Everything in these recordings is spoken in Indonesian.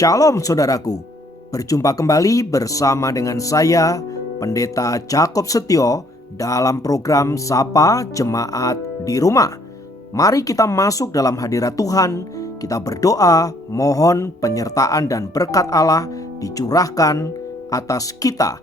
Shalom saudaraku, berjumpa kembali bersama dengan saya Pendeta Jakob Setio dalam program Sapa Jemaat di Rumah. Mari kita masuk dalam hadirat Tuhan, kita berdoa mohon penyertaan dan berkat Allah dicurahkan atas kita.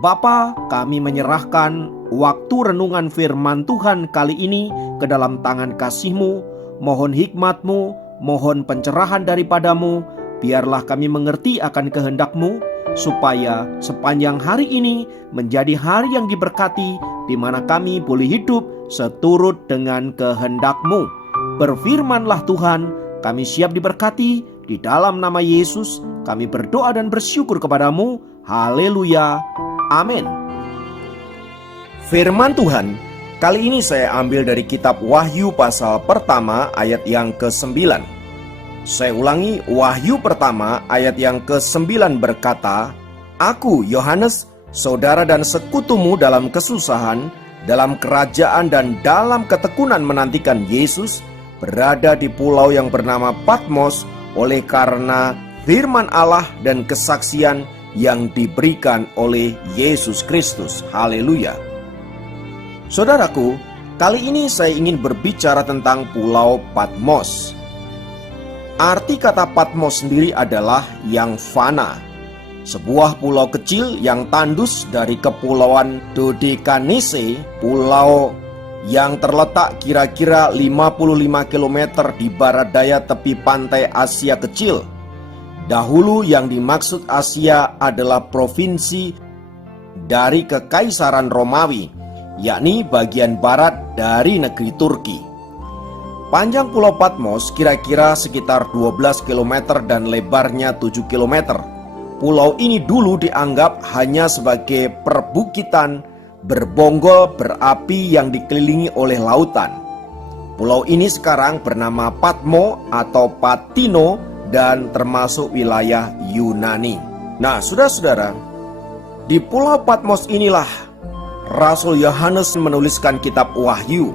Bapa, kami menyerahkan waktu renungan firman Tuhan kali ini ke dalam tangan kasih-Mu. Mohon hikmat-Mu, mohon pencerahan daripadamu. Biarlah kami mengerti akan kehendak-Mu, supaya sepanjang hari ini menjadi hari yang diberkati, di mana kami boleh hidup seturut dengan kehendak-Mu. Berfirmanlah Tuhan, kami siap diberkati. Di dalam nama Yesus kami berdoa dan bersyukur kepadamu. Haleluya, amin. Firman Tuhan kali ini saya ambil dari kitab Wahyu pasal pertama ayat yang ke-9. Saya ulangi, Wahyu pertama ayat yang ke-9 berkata, "Aku, Yohanes, saudara dan sekutumu dalam kesusahan, dalam kerajaan dan dalam ketekunan menantikan Yesus, berada di pulau yang bernama Patmos oleh karena firman Allah dan kesaksian yang diberikan oleh Yesus Kristus." Haleluya. Saudaraku, kali ini saya ingin berbicara tentang Pulau Patmos. Arti kata Patmos sendiri adalah yang fana, sebuah pulau kecil yang tandus dari kepulauan Dodekanese, pulau yang terletak kira-kira 55 km di barat daya tepi pantai Asia Kecil. Dahulu yang dimaksud Asia adalah provinsi dari Kekaisaran Romawi, yakni bagian barat dari negeri Turki. Panjang Pulau Patmos kira-kira sekitar 12 km dan lebarnya 7 km. Pulau ini dulu dianggap hanya sebagai perbukitan berbonggol berapi yang dikelilingi oleh lautan. Pulau ini sekarang bernama Patmo atau Patino dan termasuk wilayah Yunani. Nah, saudara-saudara, di Pulau Patmos inilah Rasul Yohanes menuliskan kitab Wahyu,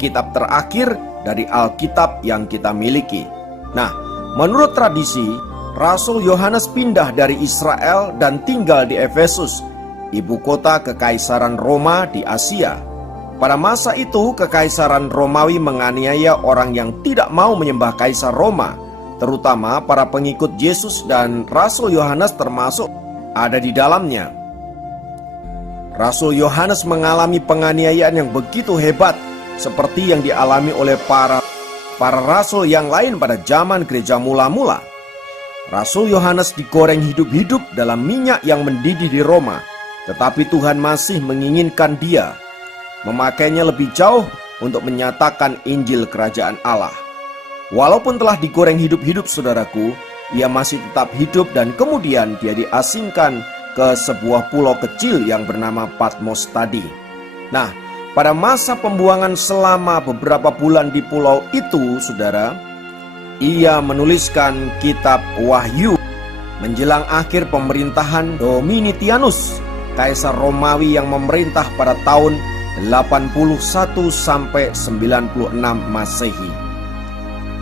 kitab terakhir dari Alkitab yang kita miliki. Nah, menurut tradisi, Rasul Yohanes pindah dari Israel dan tinggal di Efesus, ibu kota Kekaisaran Roma di Asia. Pada masa itu, Kekaisaran Romawi menganiaya orang yang tidak mau menyembah Kaisar Roma, terutama para pengikut Yesus, dan Rasul Yohanes termasuk ada di dalamnya. Rasul Yohanes mengalami penganiayaan yang begitu hebat, seperti yang dialami oleh para rasul yang lain pada zaman gereja mula-mula. Rasul Yohanes digoreng hidup-hidup dalam minyak yang mendidih di Roma, tetapi Tuhan masih menginginkan dia, memakainya lebih jauh untuk menyatakan Injil Kerajaan Allah. Walaupun telah digoreng hidup-hidup, saudaraku, ia masih tetap hidup dan kemudian dia diasingkan ke sebuah pulau kecil yang bernama Patmos tadi. Nah, pada masa pembuangan selama beberapa bulan di pulau itu, saudara, ia menuliskan kitab Wahyu menjelang akhir pemerintahan Domitianus, Kaisar Romawi yang memerintah pada tahun 81 sampai 96 Masehi.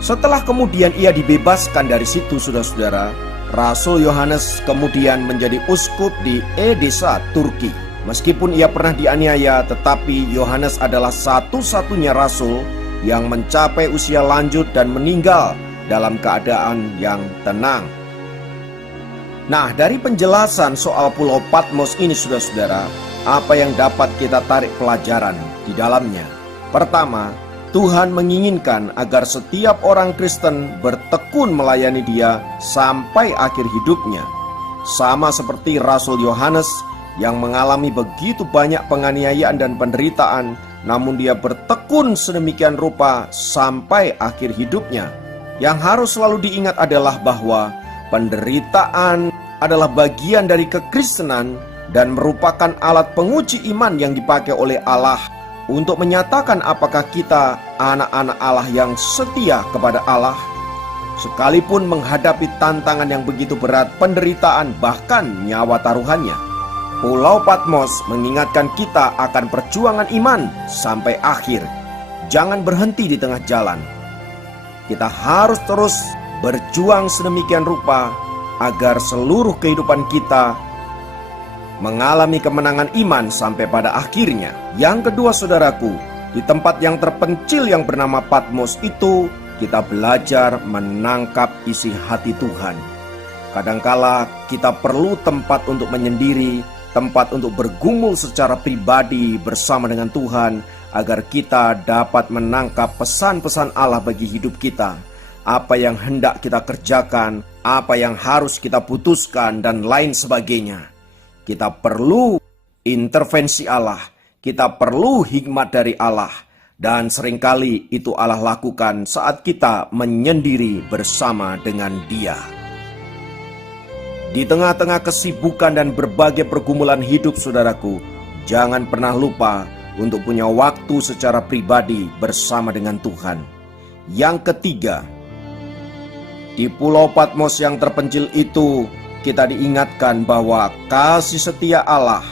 Setelah kemudian ia dibebaskan dari situ, saudara-saudara, Rasul Yohanes kemudian menjadi uskup di Edesa, Turki. Meskipun ia pernah dianiaya, tetapi Yohanes adalah satu-satunya rasul yang mencapai usia lanjut dan meninggal dalam keadaan yang tenang. Nah, dari penjelasan soal Pulau Patmos ini, saudara-saudara, apa yang dapat kita tarik pelajaran di dalamnya? Pertama, Tuhan menginginkan agar setiap orang Kristen bertekun melayani Dia sampai akhir hidupnya. Sama seperti Rasul Yohanes yang mengalami begitu banyak penganiayaan dan penderitaan, namun dia bertekun sedemikian rupa sampai akhir hidupnya. Yang harus selalu diingat adalah bahwa penderitaan adalah bagian dari kekristenan dan merupakan alat penguji iman yang dipakai oleh Allah untuk menyatakan apakah kita anak-anak Allah yang setia kepada Allah. Sekalipun menghadapi tantangan yang begitu berat, penderitaan, bahkan nyawa taruhannya, Pulau Patmos mengingatkan kita akan perjuangan iman sampai akhir. Jangan berhenti di tengah jalan. Kita harus terus berjuang sedemikian rupa agar seluruh kehidupan kita mengalami kemenangan iman sampai pada akhirnya. Yang kedua saudaraku, di tempat yang terpencil yang bernama Patmos itu, kita belajar menangkap isi hati Tuhan. Kadangkala kita perlu tempat untuk menyendiri, tempat untuk bergumul secara pribadi bersama dengan Tuhan, agar kita dapat menangkap pesan-pesan Allah bagi hidup kita. Apa yang hendak kita kerjakan, apa yang harus kita putuskan, dan lain sebagainya. Kita perlu intervensi Allah, kita perlu hikmat dari Allah, dan seringkali itu Allah lakukan saat kita menyendiri bersama dengan Dia. Di tengah-tengah kesibukan dan berbagai pergumulan hidup saudaraku, jangan pernah lupa untuk punya waktu secara pribadi bersama dengan Tuhan. Yang ketiga, di Pulau Patmos yang terpencil itu, kita diingatkan bahwa kasih setia Allah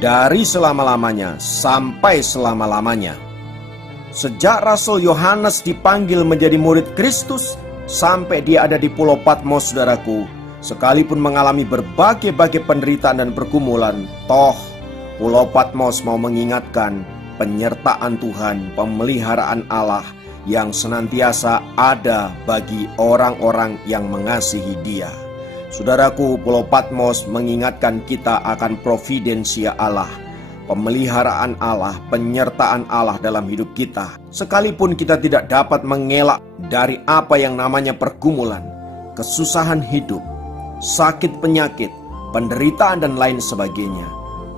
dari selama-lamanya sampai selama-lamanya. Sejak Rasul Yohanes dipanggil menjadi murid Kristus sampai dia ada di Pulau Patmos saudaraku, sekalipun mengalami berbagai-bagai penderitaan dan pergumulan, toh Pulau Patmos mau mengingatkan penyertaan Tuhan, pemeliharaan Allah yang senantiasa ada bagi orang-orang yang mengasihi Dia. Saudaraku, Pulau Patmos mengingatkan kita akan providensia Allah, pemeliharaan Allah, penyertaan Allah dalam hidup kita. Sekalipun kita tidak dapat mengelak dari apa yang namanya pergumulan, kesusahan hidup, sakit penyakit, penderitaan dan lain sebagainya.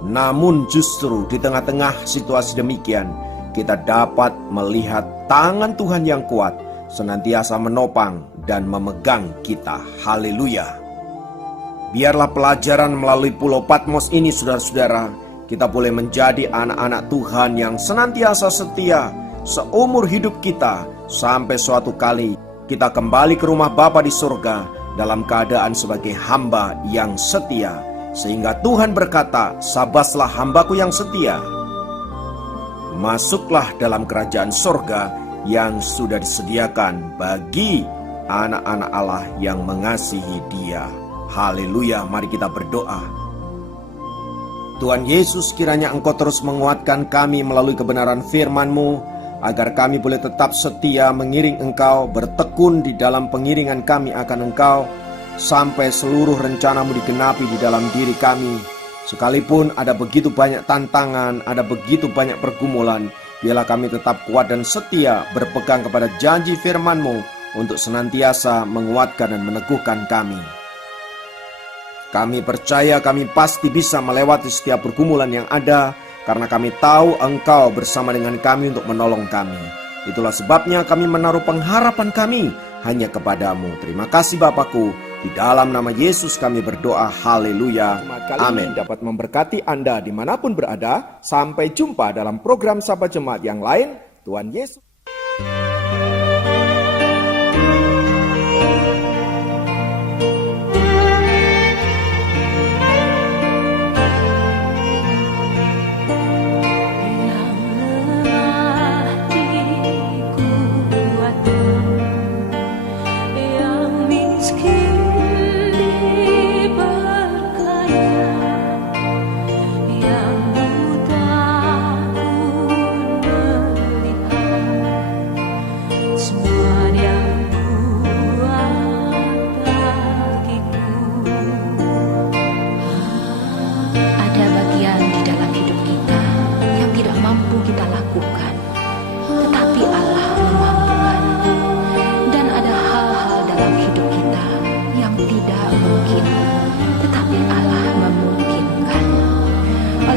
Namun justru di tengah-tengah situasi demikian, kita dapat melihat tangan Tuhan yang kuat senantiasa menopang dan memegang kita. Haleluya. Biarlah pelajaran melalui Pulau Patmos ini saudara-saudara, kita boleh menjadi anak-anak Tuhan yang senantiasa setia seumur hidup kita, sampai suatu kali kita kembali ke rumah Bapa di surga dalam keadaan sebagai hamba yang setia, sehingga Tuhan berkata, "Sabaslah hambaku yang setia, masuklah dalam kerajaan surga yang sudah disediakan bagi anak-anak Allah yang mengasihi Dia." Haleluya, mari kita berdoa. Tuhan Yesus, kiranya Engkau terus menguatkan kami melalui kebenaran firman-Mu, agar kami boleh tetap setia mengiring Engkau, bertekun di dalam pengiringan kami akan Engkau, sampai seluruh rencana-Mu digenapi di dalam diri kami. Sekalipun ada begitu banyak tantangan, ada begitu banyak pergumulan, biarlah kami tetap kuat dan setia berpegang kepada janji firman-Mu untuk senantiasa menguatkan dan meneguhkan kami. Kami percaya kami pasti bisa melewati setiap pergumulan yang ada, karena kami tahu Engkau bersama dengan kami untuk menolong kami. Itulah sebabnya kami menaruh pengharapan kami hanya kepadamu. Terima kasih Bapakku, di dalam nama Yesus kami berdoa. Haleluya. Amin. Dapat memberkati Anda dimanapun berada. Sampai jumpa dalam program Sahabat Jemaat yang lain. Tuhan Yesus.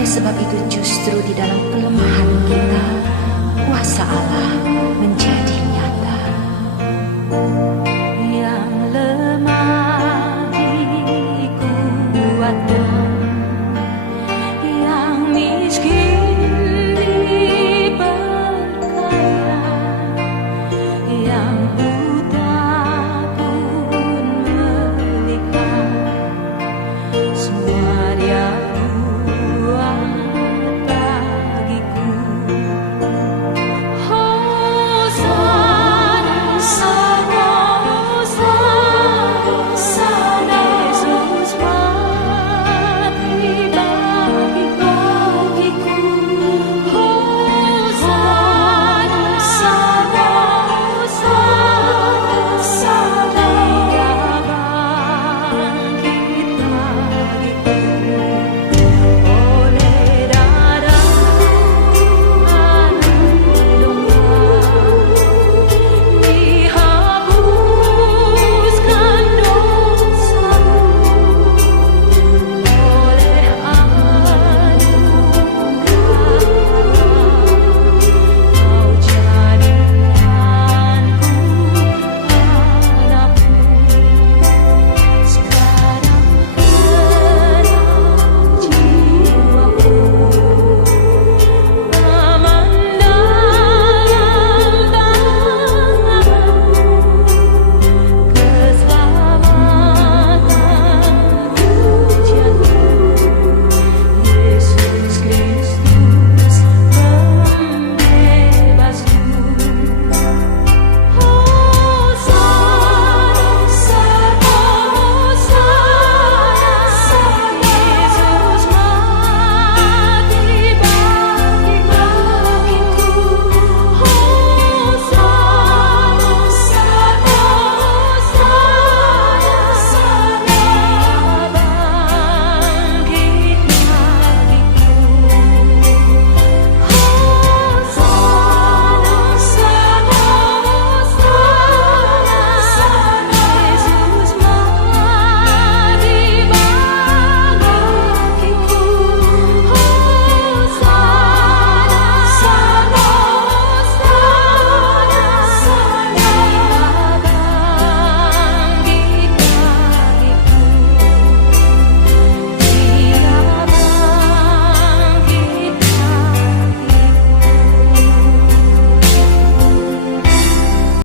Sebab itu justru di dalam kelemahan kita